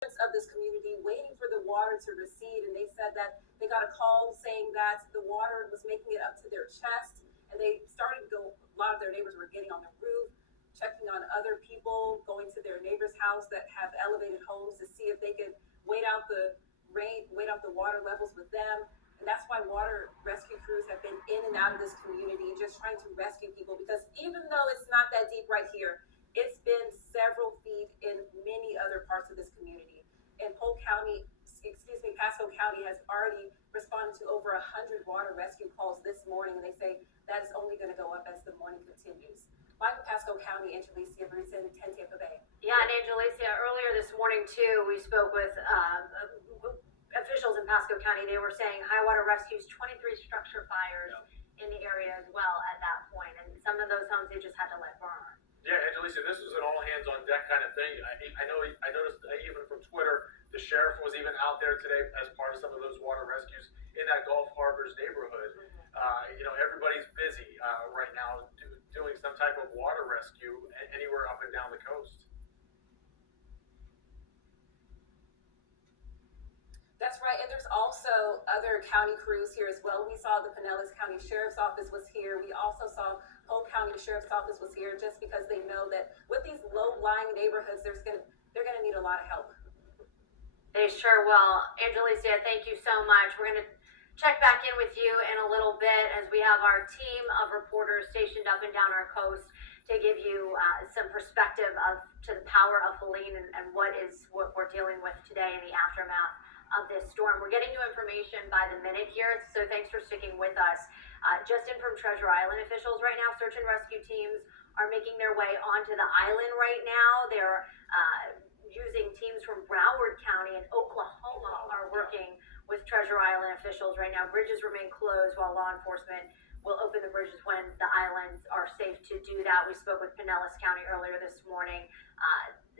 of this community waiting for the water to recede, and they said that they got a call saying that the water was making it up to their chest, and they started to go. A lot of their neighbors were getting on the roof, checking on other people, going to their neighbor's house that have elevated homes to see if they could wait out the rain, wait out the water levels with them. And that's why water rescue crews have been in and out of this community, just trying to rescue people, because even though it's not that deep right here, it's been several feet in many other parts of this community. And Polk County, Pasco County has already responded to over 100 water rescue calls this morning, and they say that is only going to go up as the morning continues. Live in Pasco County, Angelicia Bruton, 10 Tampa Bay. Yeah, and Angelicia, earlier this morning too, we spoke with officials in Pasco County. They were saying high water rescues 23 structure fires in the area as well at that point, and some of those homes they just had to let burn. Yeah, Angelicia, this was an all hands on deck kind of thing. I noticed even from Twitter, the sheriff was even out there today as part of some of those water rescues in that Gulf Harbors neighborhood. Everybody's busy right now doing some type of water rescue anywhere up and down the coast. That's right, and there's also other county crews here as well. We saw the Pinellas County Sheriff's Office was here. We also saw Polk County Sheriff's Office was here, just because they know that with these low-lying neighborhoods, they're gonna need a lot of help. They sure will. Angelicia, thank you so much. We're gonna check back in with you in a little bit as we have our team of reporters stationed up and down our coast to give you some perspective to the power of Helene and what we're dealing with today in the aftermath of this storm. We're getting you information by the minute here, so thanks for sticking with us. Just in from Treasure Island officials right now, search and rescue teams are making their way onto the island right now. They're using teams from Broward County and Oklahoma are working with Treasure Island officials right now. Bridges remain closed while law enforcement will open the bridges when the islands are safe to do that. We spoke with Pinellas County earlier this morning.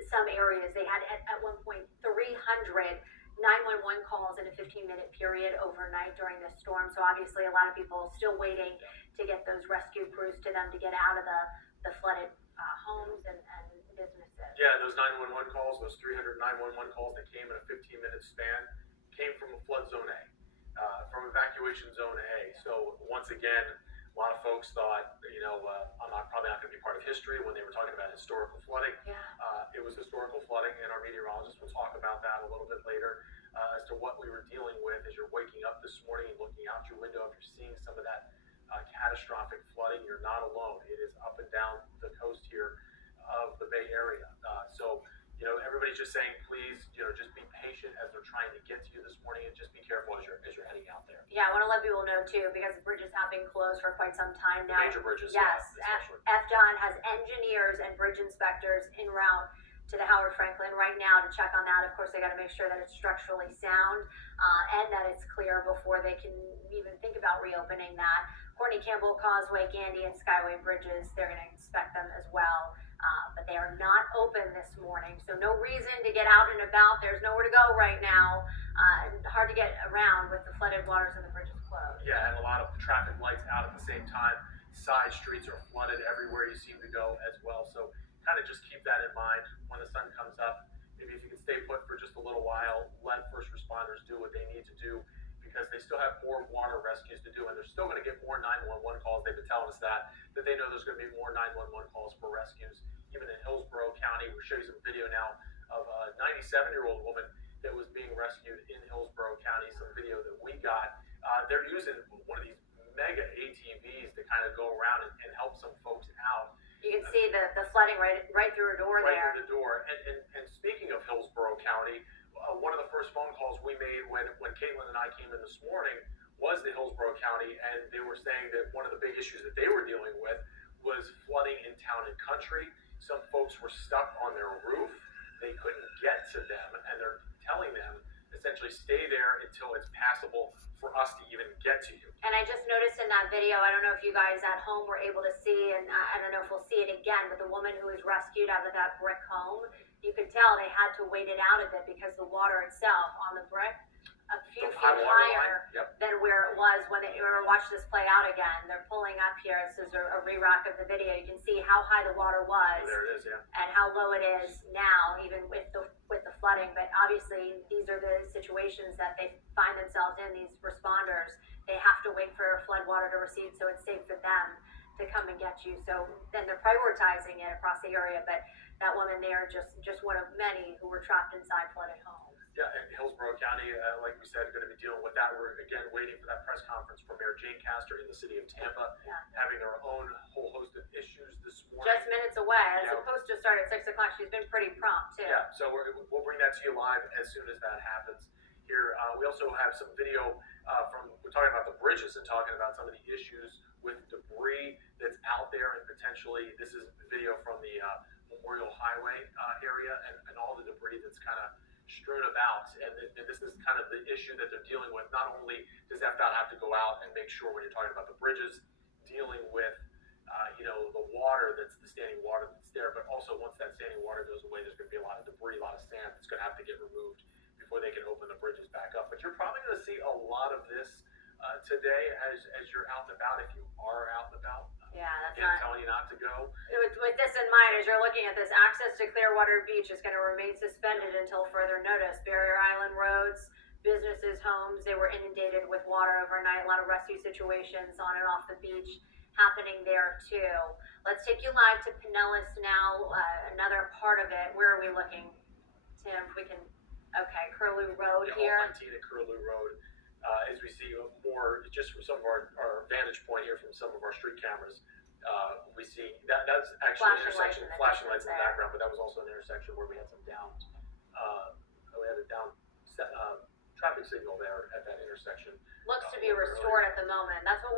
Some areas, they had at one point 300 911 calls in a 15-minute period overnight during this storm. So obviously a lot of people still waiting to get those rescue crews to them to get out of the flooded homes and businesses. Yeah, those 911 calls, those 300 911 calls that came in a 15-minute span came from a flood zone A, from evacuation zone A. So once again, a lot of folks thought, I'm probably not going to be part of history when they were talking about historical flooding. Yeah. It was historical flooding, and our meteorologists will talk about that a little bit later as to what we were dealing with as you're waking up this morning and looking out your window. If you're seeing some of that catastrophic flooding, you're not alone. It is up and down the coast here of the Bay Area. So everybody's just saying, please, just be patient as they're trying to get to you this morning, and just be careful as you're heading out there. Yeah, I want to let people know too, because the bridges have been closed for quite some time now. Major bridges. Yes, especially. FDOT has engineers and bridge inspectors en route to the Howard Franklin right now to check on that. Of course, they got to make sure that it's structurally sound and that it's clear before they can even think about reopening that. Courtney Campbell Causeway, Gandy, and Skyway bridges, they're going to inspect them as well. But they are not open this morning, so no reason to get out and about. There's nowhere to go right now. Hard to get around with the flooded waters and the bridges closed. Yeah, and a lot of traffic lights out at the same time. Side streets are flooded everywhere you seem to go as well. So kind of just keep that in mind when the sun comes up. Maybe if you can stay put for just a little while, let first responders do what they need to do, because they still have more water rescues to do, and they're still going to get more 911 calls. They've been telling us that they know there's going to be more 911 calls for rescues. Even in Hillsborough County, we'll show you some video now of a 97-year-old woman that was being rescued in Hillsborough County, some video that we got. They're using one of these mega ATVs to kind of go around and help some folks out. You can see the flooding right through her door right there. Right through the door. And speaking of Hillsborough County, one of the first phone calls we made when Caitlin and I came in this morning was to Hillsborough County, and they were saying that one of the big issues that they were dealing with was flooding in town and country. Some folks were stuck on their roof. They couldn't get to them, and they're telling them essentially stay there until it's passable for us to even get to you. And I just noticed in that video, I don't know if you guys at home were able to see, and I don't know if we'll see it again, but the woman who was rescued out of that brick home, you could tell they had to wait it out a bit because the water itself on the brick, a few feet higher than where it was when they were watch this play out again. They're pulling up here. This is a re-rack of the video. You can see how high the water was. Oh, there it is, yeah. And how low it is now, even with the with the flooding, but obviously these are the situations that they find themselves in, these responders. They have to wait for flood water to recede so it's safe for them to come and get you. So then they're prioritizing it across the area, but that woman there, just one of many who were trapped inside flooded homes. Yeah, and Hillsborough County, like we said, going to be dealing with that. We're again waiting for that press conference from Mayor Jane Castor in the city of Tampa, Yeah. having their own whole host of issues this morning. Just minutes away. It's Yeah. supposed to start at 6 o'clock. She's been pretty prompt too. Yeah, so we'll bring that to you live as soon as that happens. Here, we also have some video we're talking about the bridges and talking about some of the issues with debris that's out there, and potentially this is video from the Memorial Highway area and all the debris that's kind of strewn about, and this is kind of the issue that they're dealing with. Not only does FDOT have to go out and make sure when you're talking about the bridges, dealing with the water that's the standing water that's there, but also once that standing water goes away, there's going to be a lot of debris, a lot of sand that's going to have to get removed before they can open the bridges back up. But you're probably going to see a lot of this today as you're out and about, if you are out and about. Yeah, that's Again, not. telling you not to go. With this in mind, as you're looking at this, access to Clearwater Beach is going to remain suspended until further notice. Barrier Island roads, businesses, homes, they were inundated with water overnight. A lot of rescue situations on and off the beach happening there too. Let's take you live to Pinellas now. Another part of it. Where are we looking, Tim? If we can. Okay, Curlew Road here. 19 at Curlew Road. As we see more, just from some of our vantage point here from some of our street cameras, we see that's actually an intersection, flashing lights in the background, but that was also an intersection where we had some down, traffic signal there at that intersection. Looks to be restored at the moment. That's what